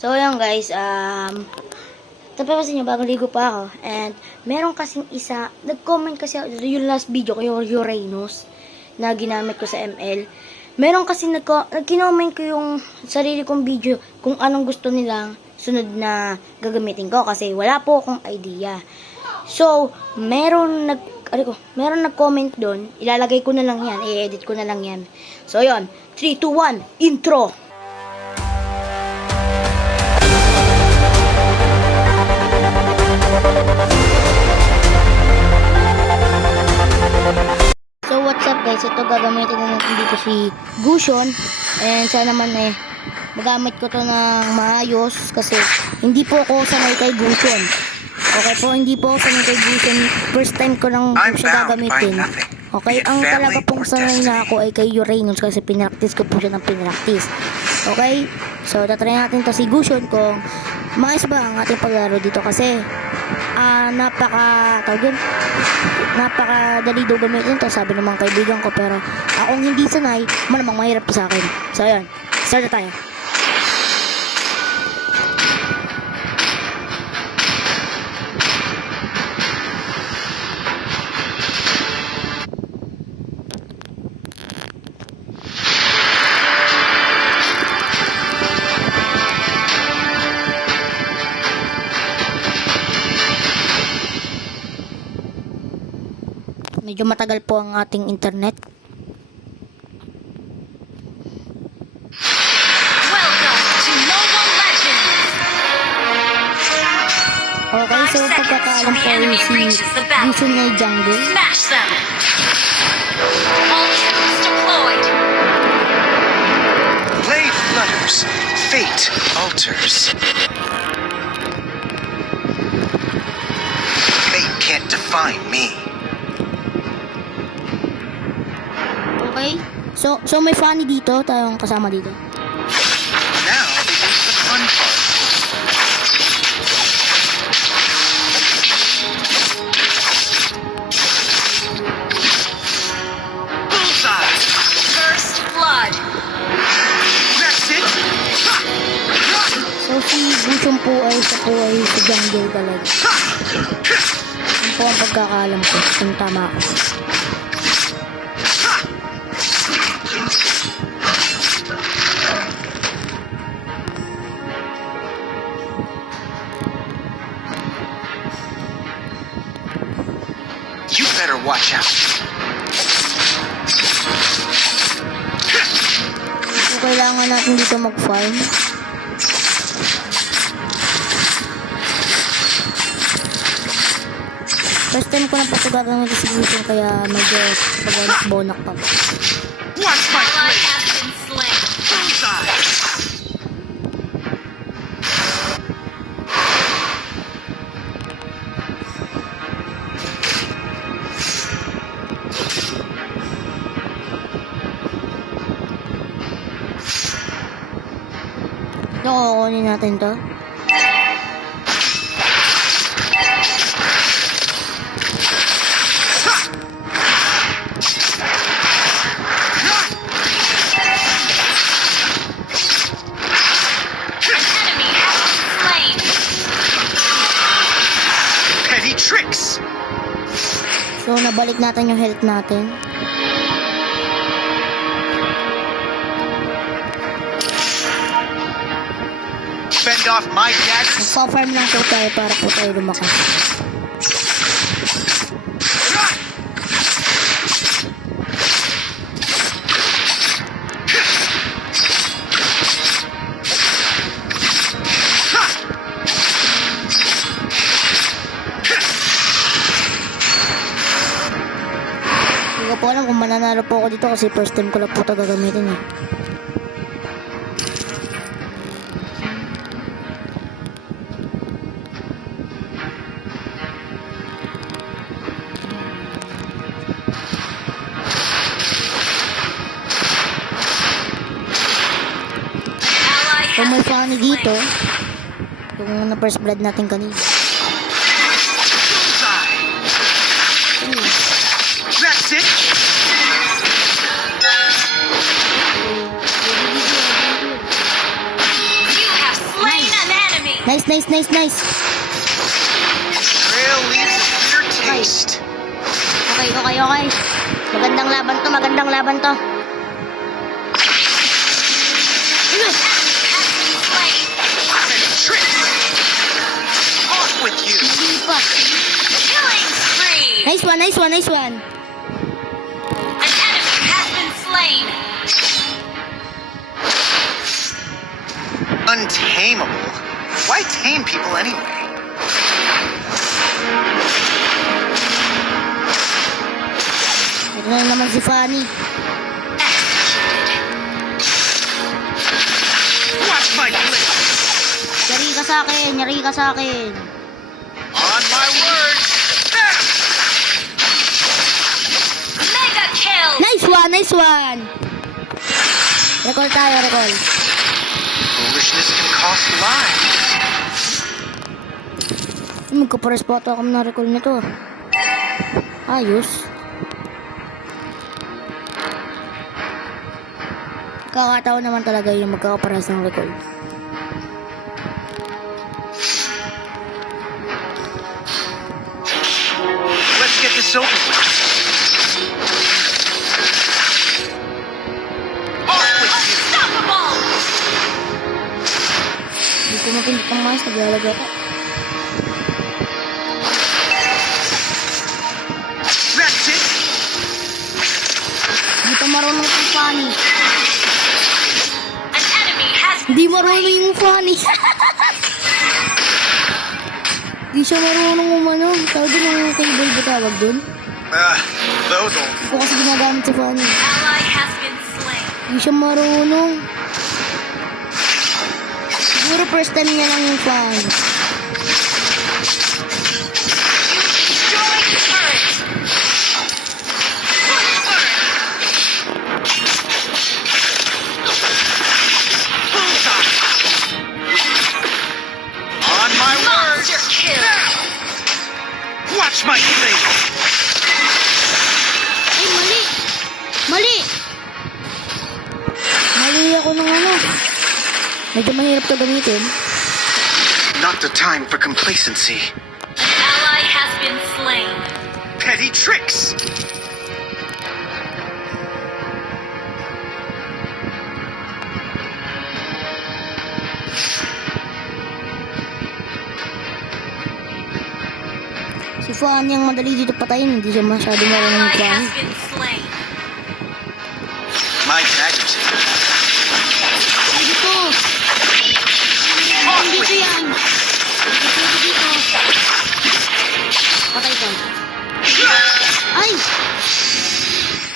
So, ayun guys, tapapasin nyo, bagong ligo pa ako. And, meron kasing isa, nag-comment kasi ako, yung last video ko, yung Uranus, na ginamit ko sa ML. Meron kasing nag-comment ko yung sarili kong video, kung anong gusto nilang sunod na gagamitin ko, kasi wala po akong idea. So, meron nag-comment doon, ilalagay ko na lang yan, i-edit ko na lang yan. So, ayun, 3, 2, 1, intro! So what's up guys, ito gagamitin na natin dito si Gusion. And sana naman magamit ko to ng maayos kasi hindi po ako sanay kay Gusion. Okay po, hindi po ako sanay kay Gusion. First time ko lang po siya gagamitin. Okay, ang talaga pong sanay na ako ay kay Uranus kasi pinractice ko po siya ng pinractice. Okay, so tatry natin to si Gusion kung maayos ba ang ating paglaro dito kasi napakadali daw gamitin to, sabi ng mga kaibigan ko, pero akong hindi sanay, malamang mahirap to sa akin. So ayan, start na tayo. Medyo matagal po ang ating internet. Welcome to Mobile Legends. Okay, so pagkakaalam ko yung si Gusion na jungle. Smash them. All troops deployed. Blade flutters, fate alters. Fate can't define me. Okay, so may funny dito, tayong kasama dito. Now begins the fun part. Bullseye! First blood. That's it! Ha! Ha! So si Gusion po ay sa jungle talaga. Ha! Yan po ang pagkakaalam ko, kung tama ako. You better watch out. So kailangan natin dito mag-farm. First time ko na po ito gagamitin si Gusion kaya medyo pag-bonak pa. Watch my Ally blade! has been slain. Bullseye! Ito, kukunin natin to. Enemy has been slain. Petty tricks! So, nabalik natin yung health natin. Fend off my daggers! Magpa-farm lang po tayo para po tayo lumakas. Hindi ko po alam kung mananalo po ako dito kasi first time ko lang po ito gagamitin eh. Ally So may has funny been dito, slain. yung na first blood natin kanina. Bullseye! That's it! You have slain Nice, nice, nice, nice. Trail leaves a bitter taste. Okay, okay, okay. Magandang laban to, magandang laban to. Slain. Petty tricks. Off with you. Hindi pa. Killing spree. Nice one, nice one, nice one. An enemy has been slain. Untamable. Why tame people anyway? Ito na naman si Fanny. Watch my blade. Yari ka sa akin, yari ka sa akin. On my word. Ah! Mega kill. Nice one, nice one. Recall tayo, recall. Foolishness can cost lives. Magkapares pa ata kami na recall nito. Ayos. Kakataon naman talaga yung magkakapares ng recall. Let's get this over with. Off with you. Unstoppable. Hindi ko mapindot ang mouse, naglalaga ko. That's it. Hindi pa marunong yung Fanny. An enemy has Hindi marunong yung Fanny. Hindi siya marunong umano. Tawag din ang cable ba tawag dun? Those old. Ito kasi ginagamit si Fanny. ally has been slain. Hindi siya marunong. Siguro first time niya lang yung Fanny. Destroyed the turret. Bullseye. On my word. Monster kill. Watch my blade. Ay, mali! Mali! Mali ako ng ano. Medyo mahirap to gamitin. Not the time for complacency. An ally has been slain. Petty tricks. Si Fanny ang madali dito patayin. Hindi siya masyado marunong Ally Fanny. has been slain. My daggers. Ay, dito! Off Dito with you. yan! Dito. Patay ka. Ay!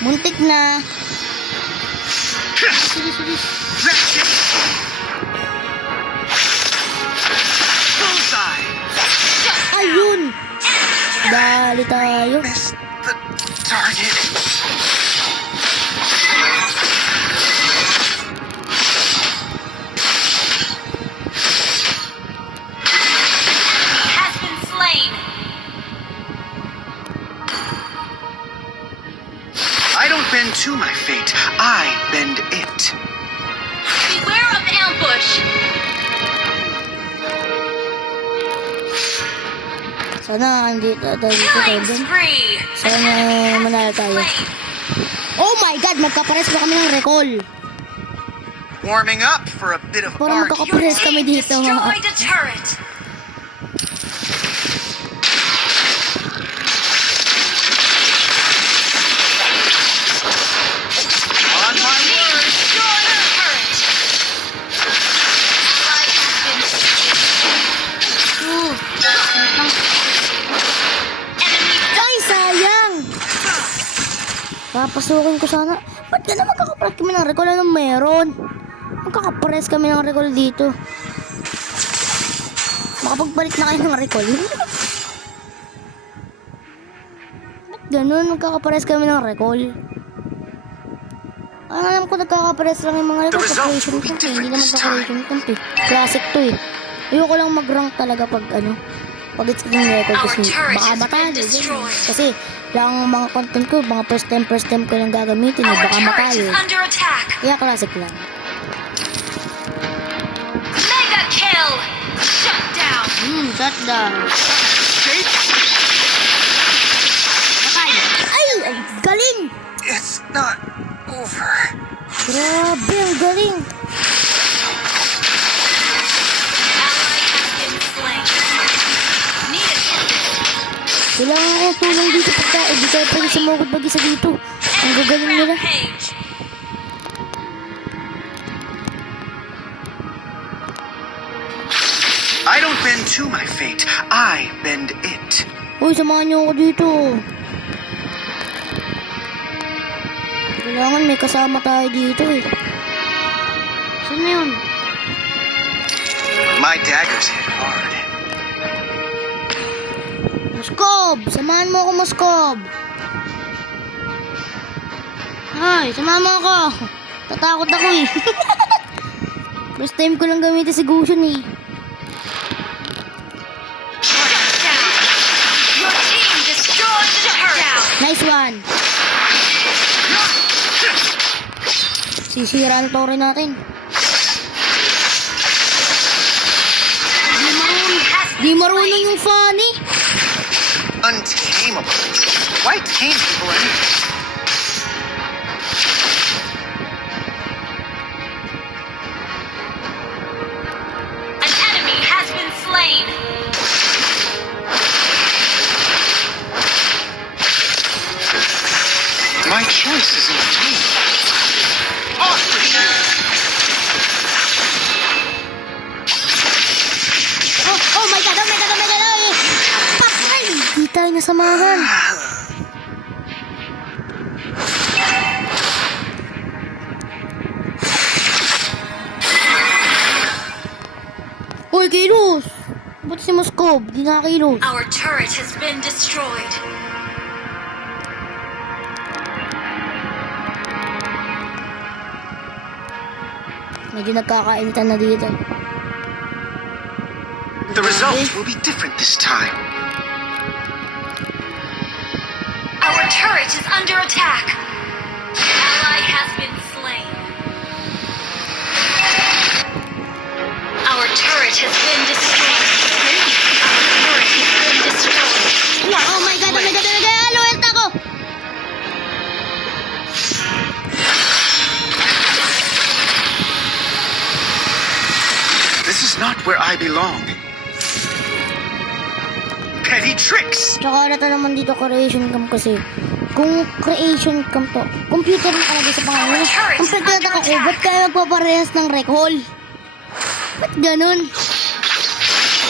Muntik na. Sige, sige. That's it. Bullseye. Ayun! Dali tayo. Missed the target. Has been slain. I don't bend to my fate. I bend it. Beware of ambush. Sana hindi tayo dito tayo Killing dun. spree. Sana manalo tayo. Slain. Oh my God! Magkapares pa kami ng recall. Warming up for a bit of Parang argue. magkakapares kami Team dito. destroyed a turret. On my word. Destroyed a turret. Ally has been enemy. Ay, sayang! Papasukin ko sana. Ba't ka na magkakapares kami ng recall? Anong meron? Magkakapares kami ng recall dito. Makapagpalit na kayo ng recall. Ba't ganun? Magkakapares kami ng recall. Ang alam ko nagkakapares lang yung mga recall. The results Operation will be Camp eh. different Hindi naman this sa time. Operation Camp eh. Classic to eh. Ayoko lang mag-rank talaga pag ano. Pag it's yung record Our kasi turret baka has matalo. been destroyed. Kasi lang mga content ko, mga first time ko lang gagamitin eh. Our Baka turret matalo. is under attack. Kaya classic lang. Mega kill. Shut Shutdown. Escape? Patay. Ay! Ang galing! It's not over. Grabe, ang galing. Ally has been slain. Need a kill. Kailangan ko tulong dito pagka di tayo pwede sumugod mag-isa dito. Ang gagaling nila. Rampage. I don't bend to my fate. I bend it. Uy, samahan niyo ako dito. Kailangan may kasama tayo dito eh. Saan na yun? My daggers hit hard. Moskob! Samahan mo ako, Moskob! Ay, samahan mo ako! Tatakot ako eh. First time ko lang gamitin si Gusion eh. Down. Your team destroyed the turret. Nice one! Sisira na tore natin. Di marunong yung funny. Untamable. Why tame people anyway? An enemy has been slain. My choice is in vain. Ostrich! Oh my god, oh my god, oh my god, oh! Patay! Di tayo nasamahan. Uy, Kilos! Ba't si Moskob? Di nakakilos. Our turret has been destroyed. Medyo nagkakainitan na dito. The result will be different this time. Our turret is under attack. Ally has been slain. Our turret has been destroyed. Our turret has been destroyed. Oh my god, oh my god, oh my god! Ano, elta ko! This is not where I belong. Petty tricks! Tsaka nata naman dito creation camp kasi. Kung creation camp to, computer na talaga sa pangalan. Ang pagkata ko, ba't kaya magpaparehas ng recall? Ba't ganun?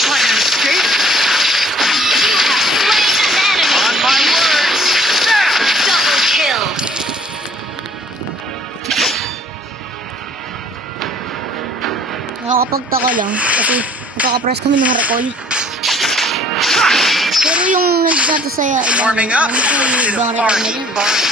Try and escape? You have slain an enemy. On my words! Now! Double kill. Nakakapagtaka lang kasi nakaka-press kami ng recall. Pero yung nagtatasaya, Warming up! Ibang Little recall na barky yun. barky.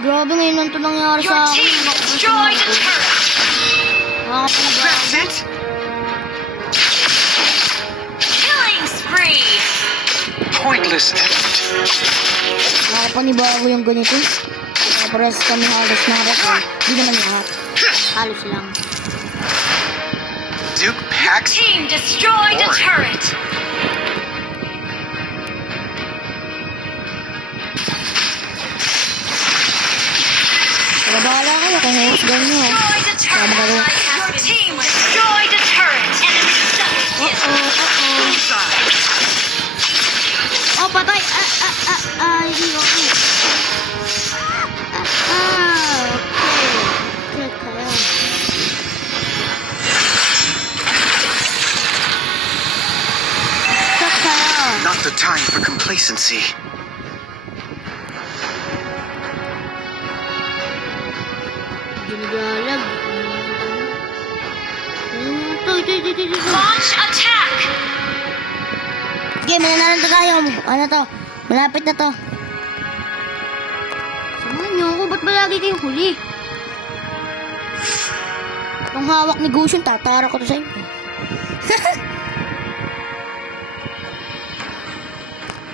Grabe ngayon lang ito nangyari Your sa akin. team destroyed a turret. Nakakapagtaka. That's it! Killing spree. Pointless effort. Nakakapanibago yung ganito. Press kami halos ng recall. Hindi naman lahat. Halos lang. Duke packs Team destroyed a Boring. turret. Pero bahala kayo kung husgan nyo. Destroyed a turret. Your team destroyed a turret. Enemy double kill. bullseye. Oh, patay! Hindi okay. Okay. Kaya. Kaya. Not the time for complacency. Ginagalag. Ito. Launch attack. Okay, mananalan na tayo. Ano to? Malapit na to. Samahan niyo ako. Ba't ba lagi kayong huli? Itong hawak ni Gusion, tatara ko to sa inyo.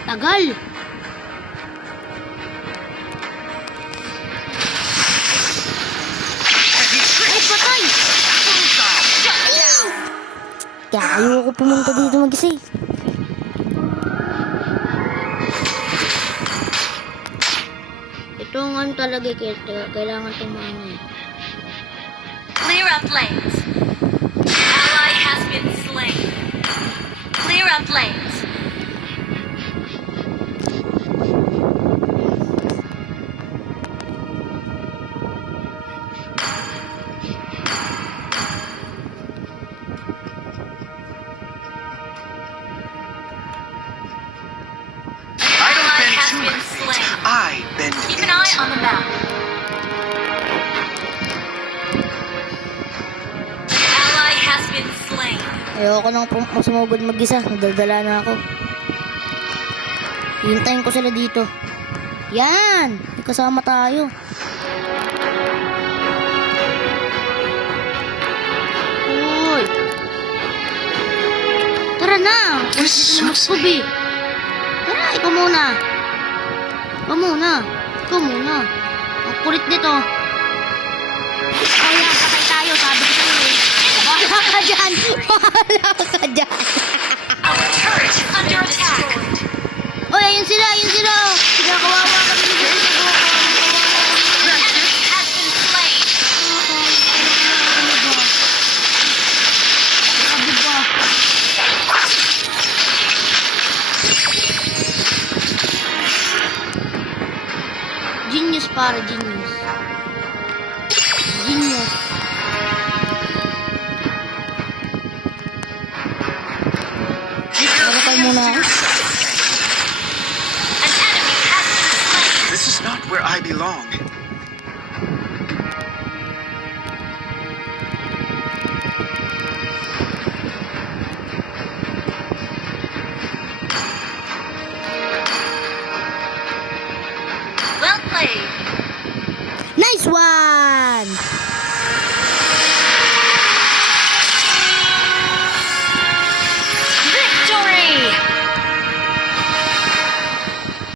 Tagal. Petty Ay, tricks! patay! Bullseye! Ayoko pumunta dito mag-isa eh. Ito ang ano talaga kailangan itong ano eh. Clear up lanes. Ally has been slain. Clear up lanes. I don't Ally bend has to my been fate. slain. I bend Keep it. an eye on the map. Ally has been slain. Ayoko nang sumugod mag-isa. Nadadala na ako. Hintayin ko sila dito. Yan! May kasama tayo. Uy! Tara na! This suits me. Tara, ikaw muna. Ikaw muna. Ikaw muna. Ang kulit nito. Oh yan, patay tayo. Sabi ko sa'yo eh. Bahala ka dyan! Bahala ka dyan! Our turret is under attack. Oy, ayun sila, ayun sila! Kinakawawa kami ni Gusto. The enemy has been slain. Grabe ba? Genius para genius. Genius. Pero kayo muna. An enemy has been slain. This is not where I belong. Well played. Nice one!